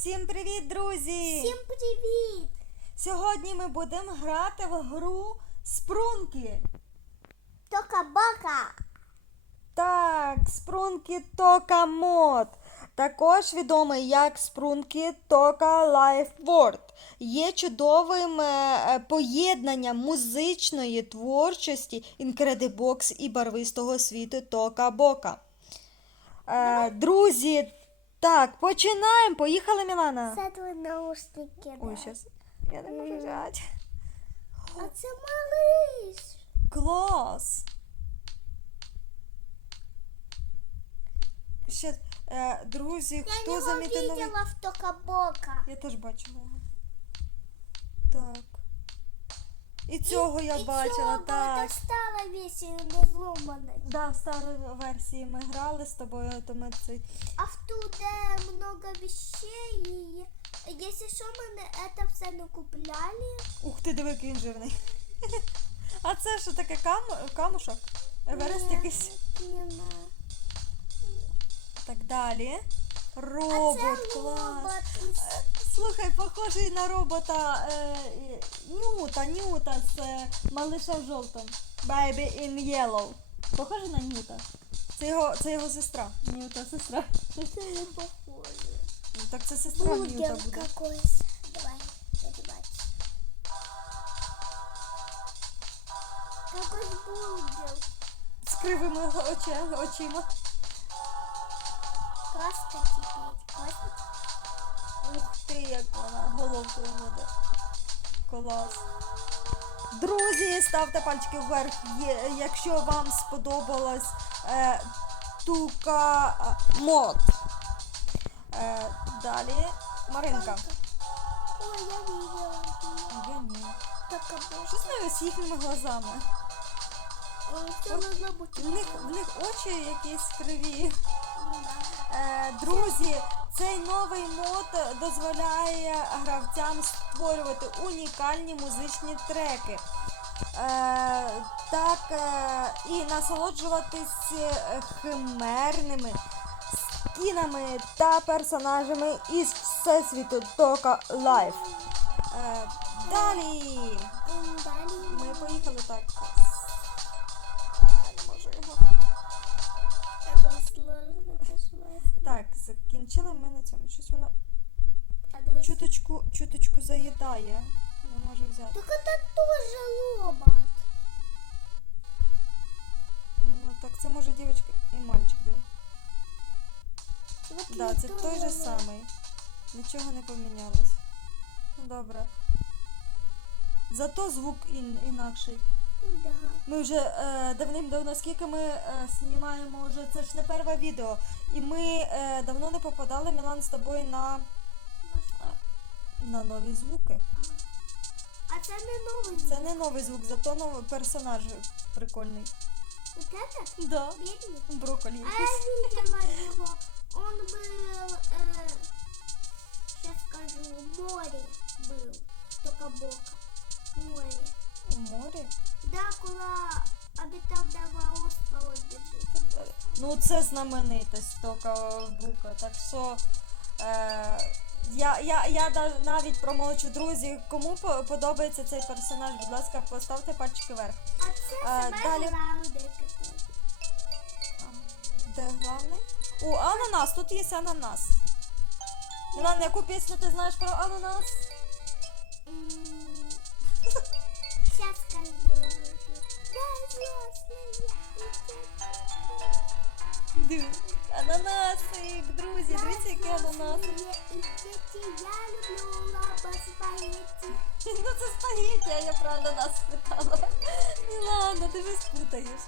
Всім привіт, друзі! Всім привіт! Сьогодні ми будемо грати в гру Спрунки. Тока-бока! Так, Спрунки Тока Мод. Також відомий як Спрунки Тока Life World. Є чудовим е, е, поєднанням музичної творчості Incredibox і барвистого світу Тока Бока. Е, друзі, так, починаємо. Поїхали, Мілана. Це твої наушники. Ой, щас. Я не можу взяти. А це малиш. Клас! Ще, е, друзі, Я хто його замітив новий... видела в Тока-бока. Я теж бачила його. Так. І цього я І бачила, так. Це стала вісію не зломана. Да, в старій версії ми грали з тобою, то ми цей. А в ту, де много вещей. Якщо що, ми не це все не купляли. Ух ти, диви, який він жирний. А це що таке кам... камушок? Еверест якийсь. Нема. Так далі. А Робот, це клас. робот Е, Слухай, похожий на робота е, Ньюта, Ньюта з е, малиша в жовтому. Baby in yellow. Похожий на Ньюта. Це його, це його сестра. Ньюта сестра. Це не похоже. Ну, Так це сестра Ньюта Бургер буде. какой-то. Давай, перебачь. Какой бургер? З кривими очима. очима. Краска теперь. Краска. Ух ти, як вона головкою буде. Клас. Друзі, ставте пальчики вверх, якщо вам сподобалась е, тука е, мод. Е, далі Маринка. Ой, я видела. Я ні. Що з нею з їхніми глазами? Ой, Це. В них, в них очі якісь криві. Е, друзі, цей новий мод дозволяє гравцям створювати унікальні музичні треки. Е, так е, і насолоджуватись химерними скінами та персонажами із всесвіту Тока Лайф. Далі. ми поїхали так. Закінчили ми на цьому. Щось воно чуточку, чуточку заїдає. Не можу взяти. Так это тоже робот. Ну так це може дівчинка і мальчик, диви. Вот Да, це той же самий. Нічого не помінялось. Ну добре. Зато звук ін, інакший. Ну да. Ми вже е, давним-давно, скільки ми е, знімаємо вже, це ж не перше відео. І ми е, давно не попадали Мілан з тобою на, на нові звуки. А це не новий. Це не новий звук, зато новий персонаж прикольний. Вот этот? Да. Бедный? Брокколі. А я видела его. Он был, э, сейчас скажу, в море был. Только бока. В море. Кола обитав давав біжить. Ну, це знаменитость Тока Бука. Так що е, я, я, я навіть промовчу, друзі, кому по- подобається цей персонаж, будь ласка, поставте пальчики вверх. А це себе далі. Де главний? О, ананас, тут є ананас. Мілан, яку пісню ти знаєш про ананас? Диви. Ананасик, друзі, дивіться, який ананас. Я люблю спагетти. Ну це спагетті, а я про ананас спитала. Мілана, ти вже спутаєш.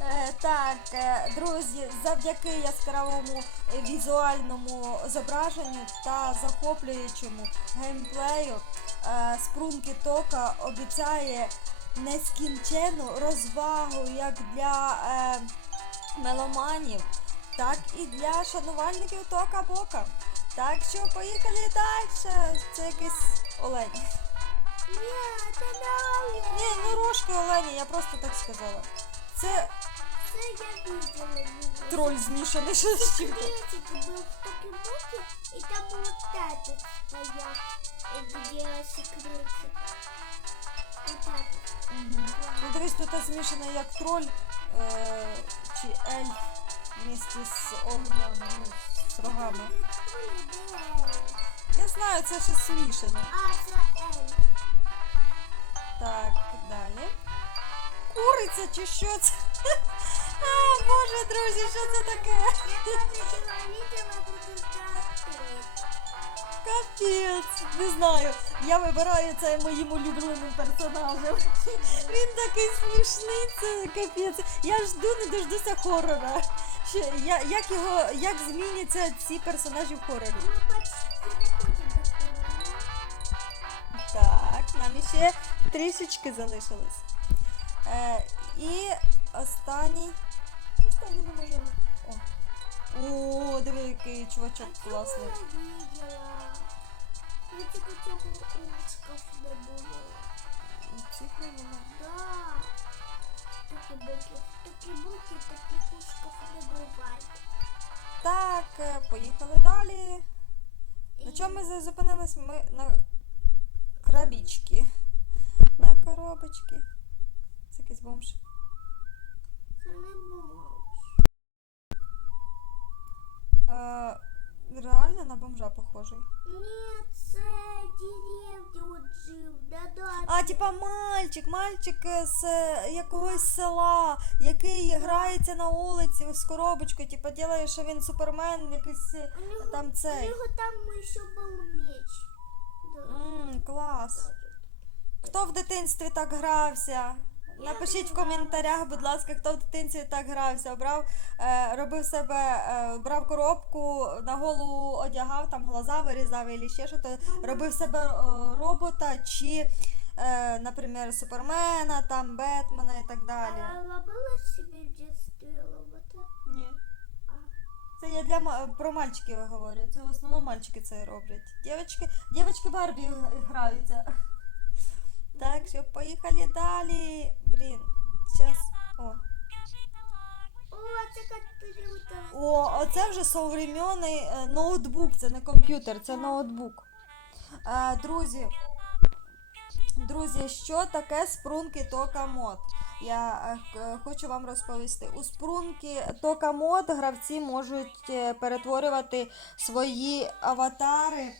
Е, так, е, друзі, завдяки яскравому е, візуальному зображенню та захоплюючому геймплею Спрунки Тока обіцяє нескінчену розвагу як для е, меломанів, так і для шанувальників Тока Бока. Так що поїхали далі. Це якийсь олень. Нет, это новое. Ні, ну рожки олені, я просто так сказала. Це Це я видела. его. троль змішаний ще з чим-то. Секретик был в Покемоне, и там вот это. тут стоят, э, где секретик. Ну дивись, тут змішано як троль е, чи ельф вместе з огнем, ну, з рогами. Я знаю, це ще смішано. А, це М. Так, далі. Куриця чи що це? А, боже, друзі, що це таке? Я буду здравствовать. Капець, не знаю. Я вибираю це моїм улюбленим персонажем. Він такий смішний, це капець. Я жду, не дождуся хорора. Ще, я, як його, як зміняться ці персонажі в хорорі? Так, нам іще трішечки залишилось. Е, і останній. Останній не. Який чувачок класний. Я тільки цього ушков не було. Цих не було. Да. Такі буки, такі буки, таких ушков не буває. Так, е, поїхали далі. На чому ми зупинились? Ми на крабічки. На коробочки. Це якийсь бомж. Це не було. Е, реально на бомжа похожий. Ні, це деревня от жив, да-да. А, типа мальчик, мальчик е, з якогось села, який грається на вулиці з коробочкою, типа ділає, що він супермен, якийсь е, У нього, там у цей. нього там ще був меч. Да. М, клас. Хто в дитинстві так грався? Напишіть в коментарях, будь ласка, хто в дитинстві так грався. Брав, е, робив себе, е, брав коробку, на голову одягав, там глаза вирізав і ще що то робив себе е, робота чи, е, наприклад, супермена, там Бетмена і так далі. А робила собі в дитинстві робота? Ні. Це я для про мальчиків говорю. Це в основному мальчики це роблять. Дівчатки Барбі граються. Так, що поїхали далі. Блін, зараз. О. О, оце вже современний е, ноутбук, це не комп'ютер, це ноутбук. Е, друзі, друзі, що таке спрунки тока мод? Я е, хочу вам розповісти. У спрунки тока мод гравці можуть е, перетворювати свої аватари.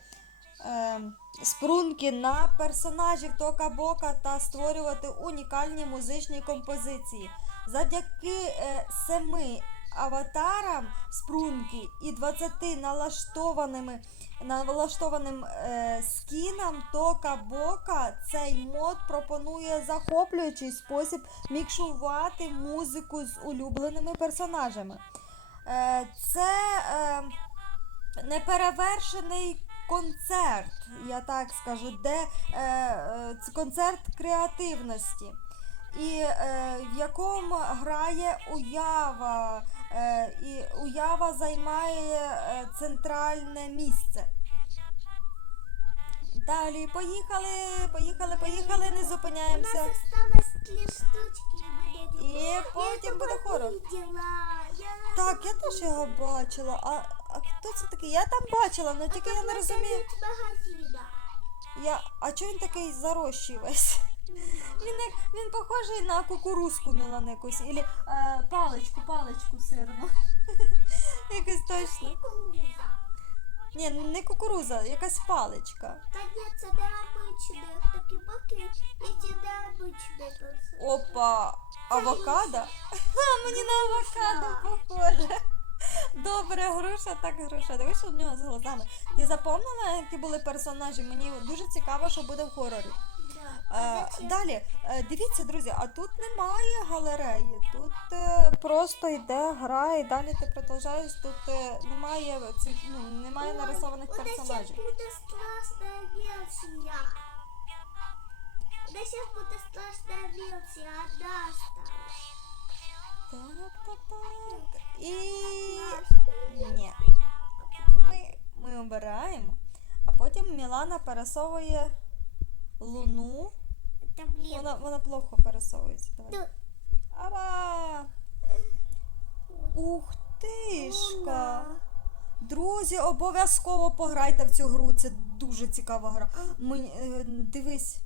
Е, спрунки на персонажів Тока Бока та створювати унікальні музичні композиції. Завдяки е, семи аватарам спрунки і 20 налаштованими налаштованим е, скінам Тока Бока цей мод пропонує захоплюючий спосіб мікшувати музику з улюбленими персонажами. Е, це е, неперевершений концерт, я так скажу, де е, е, це концерт креативності, і е, в якому грає уява, е, і уява займає е, центральне місце. Далі поїхали, поїхали, поїхали, не У нас зупиняємося. осталось три штучки. І потім буде хорор. Так, я теж його бачила. А, а хто це такий? Я там бачила, але тільки я не розумію. Я... А чого він такий зарощий весь? Він, як... він похожий на кукурузку мілан якусь, або е, паличку, паличку сирну. Якось точно. Ні, не кукуруза, якась паличка. Та ні, це не обичне. Такі боки, і це не обичне. Опа, авокадо? А, мені на авокадо похоже. Добре, груша, так груша. Дивись, що в нього з глазами. Ти запомнила, які були персонажі? Мені дуже цікаво, що буде в хорорі. Е, далі, е, дивіться, друзі, а тут немає галереї, тут е, просто йде гра, і далі ти продовжуєш. Тут е, немає ну, немає нарисованих у нас персонажів. сейчас буде страшна версія. У нас сейчас буде страшна версія, одна осталась. Так, так, так. І ні. Ми, ми обираємо, а потім Мілана пересовує луну. Та блін. Вона, вона плохо пересовується. Давай. Ава! Ух тишка! Друзі, обов'язково пограйте в цю гру. Це дуже цікава гра. Мені, е, дивись,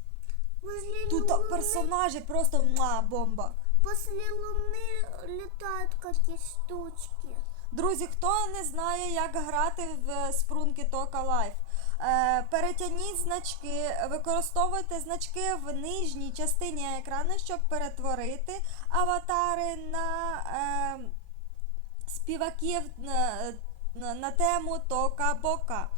тут персонажі просто муа, бомба. После Луны летают какие штучки. Друзі, хто не знає, як грати в спрунки Тока Лайф, е, перетягніть значки, використовуйте значки в нижній частині екрану, щоб перетворити аватари на е, співаків на, на, на тему Тока Бока.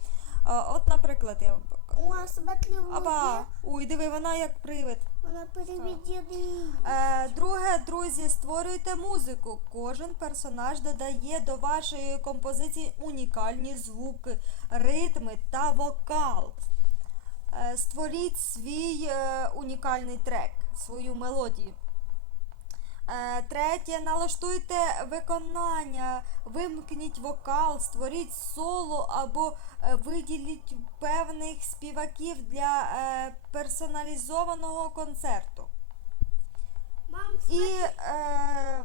Е, от, наприклад, я вам покажу. О, смотри, Аба, ой, диви, вона як привид. Она переведена. Е, друге, друзі, створюйте музику. Кожен персонаж додає до вашої композиції унікальні звуки, ритми та вокал. Е, створіть свій е, унікальний трек, свою мелодію. Е, Третє, налаштуйте виконання, вимкніть вокал, створіть соло або е, виділіть певних співаків для е, персоналізованого концерту. Мам, І е,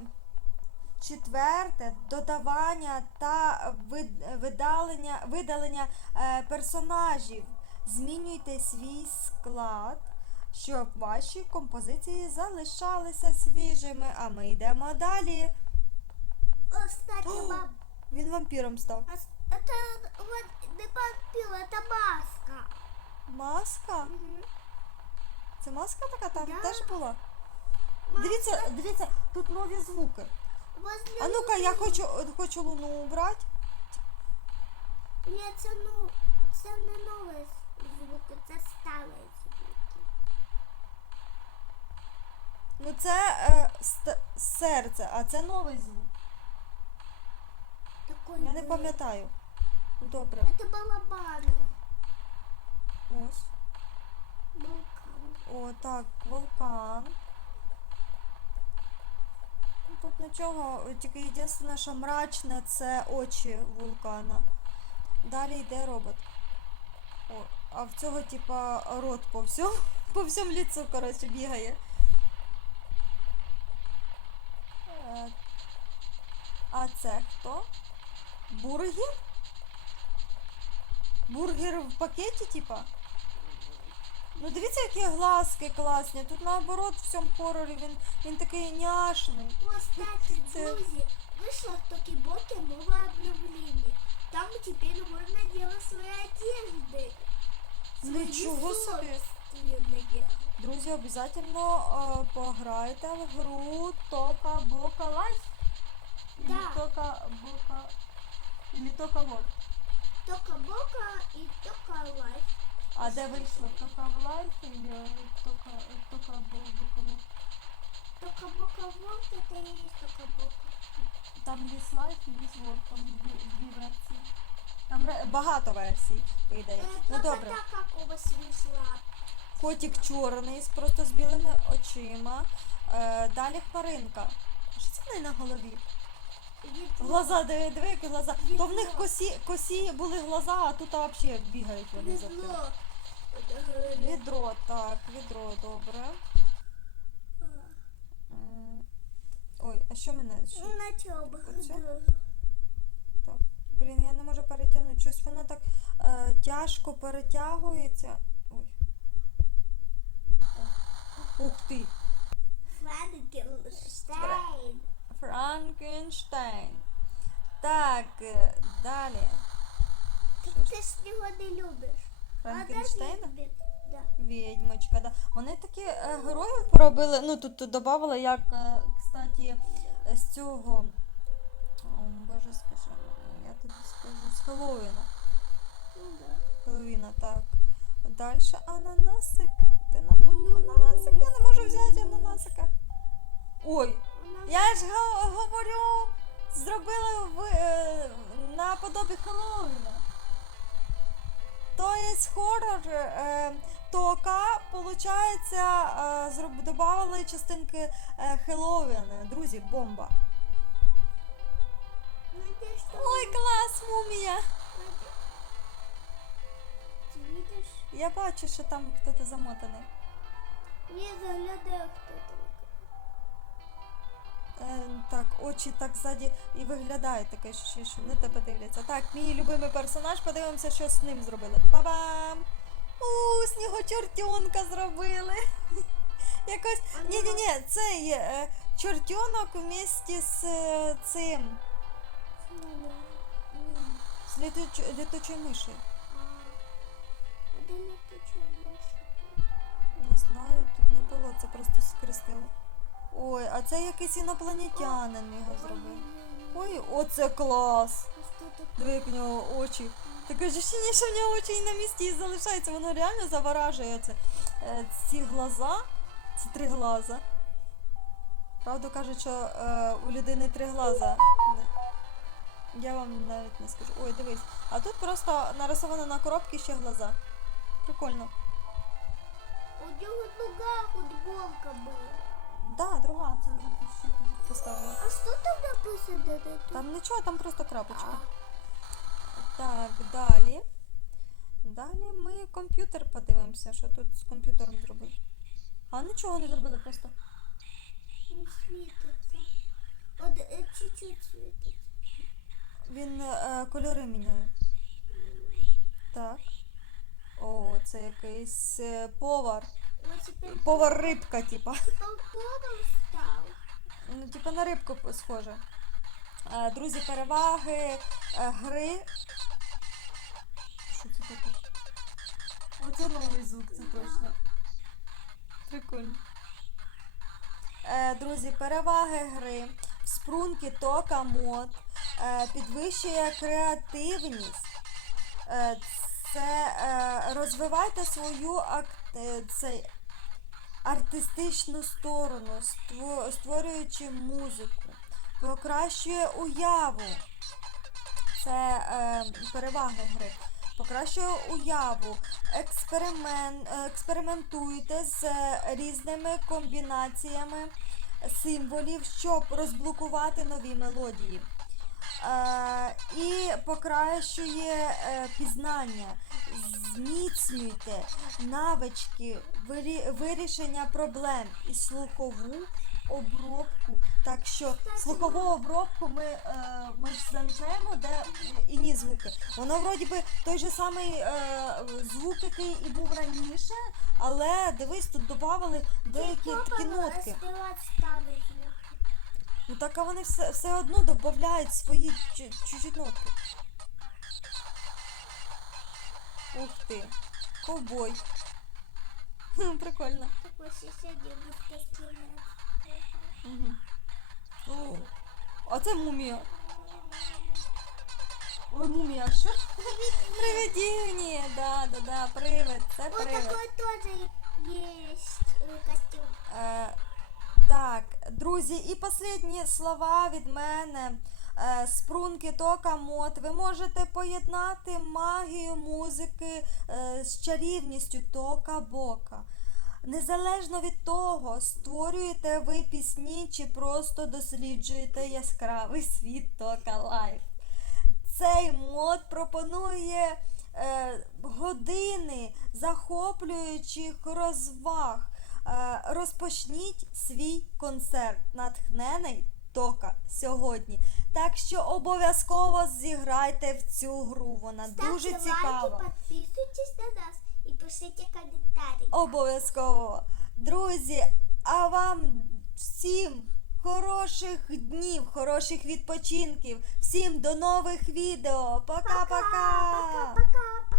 четверте додавання та видалення, видалення персонажів. Змінюйте свій склад, щоб ваші композиції залишалися свіжими. А ми йдемо далі. О, кстати, мам, Він вампіром став. а с- это вот не вампир, это маска. Маска? Це маска така там Да. теж була? Маска. Дивіться, дивіться, тут нові звуки. Возле А ну-ка, я Луны- хочу, хочу луну убрати. Ні, це ну, це не нові звуки, це старі Ну це е, ст- серце, а це новий звук. Такой Я не был. пам'ятаю. Добре. Это балабаны. Ось. Вулкан. О, так, вулкан. Ну, Тут нічого, тільки єдине, що мрачне, це очі вулкана. Далі йде робот. О, а в цього, типа, рот по всьому, по всьому ліцу, коротше, бігає. А це хто? Бургер? Бургер в пакеті, типа? Ну дивіться, які глазки класні. Тут наоборот в цьому хорорі він, він такий няшний. Кстати, друзі, вышло в Токиботе новое обновление. Там теперь можно делать свои одежды. Свои Нічого собі. собственные. Друзі, обов'язково е, пограйте в гру Тока Бока Лайф. Да. Или Тока Бока. Или Тока Вот. Тока Бока и Тока Лайф. А де вийшло? Тока в Лайф или Тока, Тока Бока Вот? Тока Бока Вот это и есть Тока Бока. Там є Лайф і є Вот, там дві, дві версії. Там ре- багато версій, по ідеї. Э, Ну только добре. так, как у вас вышла. Котик чорний, просто з білими очима. Е, далі хмаринка. Що це в неї на голові? Глаза, диви, диви, які глаза. То в них косі, косі були глаза, а тут взагалі бігають вони за тим. Ведро. Відро, так, відро, добре. Ой, а що мене? Що? На? Оце? Так. Блін, я не можу перетягнути. Щось воно так е, тяжко перетягується. Ой. О, Ух ти! Франкенштейн. Франкенштейн. Так, е, далі. Ты ж его не любишь. Франкенштейна? Да. Відьмочка, да. Вони такі е, героїв поробили, ну тут додавали, як, е, кстати, з цього. О, Боже, скажи, я тобі скажу, з Хеллоуіна. Ну да. Хеллоуіна, так. Далі ананасик. Ти нам ананасик, я не можу взяти ананасика. Ой, я ж говорю, зробили в, е, наподобі Хеллоуіна. То є хорор е, Тока, виходить, е, додавали частинки е, Хеллоуіна. Друзі, бомба. Ну? Ой, клас, мумія! Я бачу, що там хтось замотаний. Не заглядай, кто там. Е, так, очі так ззаді і виглядають таке, що, що на тебе дивляться. Так, мій любимий персонаж, подивимося, що з ним зробили. Па-бам! У, снігочортенка зробили. Якось. Ні, ні, ні, це є е, чортенок вместе з е, цим. З літучою мишею. Не тече більше? Не знаю, тут не було, це просто скрестило. Ой, а це якийсь інопланетянин його зробив. Ой, оце клас! Диви, у нього очі. Ж ощущення, що в нього очі і на місці і залишаються. Воно реально заворажує це. Е, ці глаза, ці три глаза. Правду кажуть, що е, у людини три глаза. Я вам навіть не скажу. Ой, дивись. А тут просто нарисовано на коробці ще глаза. Прикольно. У нього друга футболка була. Да, друга, це поставила. А що там написано? Там нічого, там просто крапочка. А, Так, далі. Далі ми комп'ютер подивимося, що тут з комп'ютером зробили. А нічого не зробили просто. він світиться. От е, чуть-чуть світиться. Він е, кольори міняє. Так. О, це якийсь е, повар. Повар рибка, типа. полковом став. Ну, типа на рибку схоже. Е, друзі, переваги е, гри. Що це таке? Оце новий звук, це точно. Прикольно. Е, друзі, переваги гри. Спрунки тока мод. Е, підвищує креативність. Е, це е, розвивайте свою е, артистичну сторону, створюючи музику, покращує уяву. Це е, переваги гри. Покращує уяву, експеримен, е, експериментуйте з різними комбінаціями символів, щоб розблокувати нові мелодії. Е, і покращує пізнання. Зміцнюйте навички вирішення проблем і слухову обробку. Так що слухову обробку ми, е, ми ж замічаємо, де іні звуки. Воно вроді би той же самий е, звук, який і був раніше, але дивись, тут додавали деякі такі нотки. Ну так а вони все, все одно додають свої чужі нотки. Ух ти. Ковбой. Прикольно. Такой стріляти. Угу. О, а це мумія. Ой, мумія, що? Привидівні, да, да, да, привид, це привид. такой тоже есть э, костюм. Е, так, друзі, і останні слова від мене. Е, спрунки тока мод. Ви можете поєднати магію музики е, з чарівністю тока бока. Незалежно від того, створюєте ви пісні чи просто досліджуєте яскравий світ тока лайф. Цей мод пропонує е, години захоплюючих розваг. Е, розпочніть свій концерт, натхнений тока сьогодні. Так що обов'язково зіграйте в цю гру. Вона дуже цікава. лайки, підписуйтесь на нас і пишіть коментарі. Обов'язково. Друзі, а вам всім хороших днів, хороших відпочинків. Всім до нових відео. Пока-пока. Пока-пока.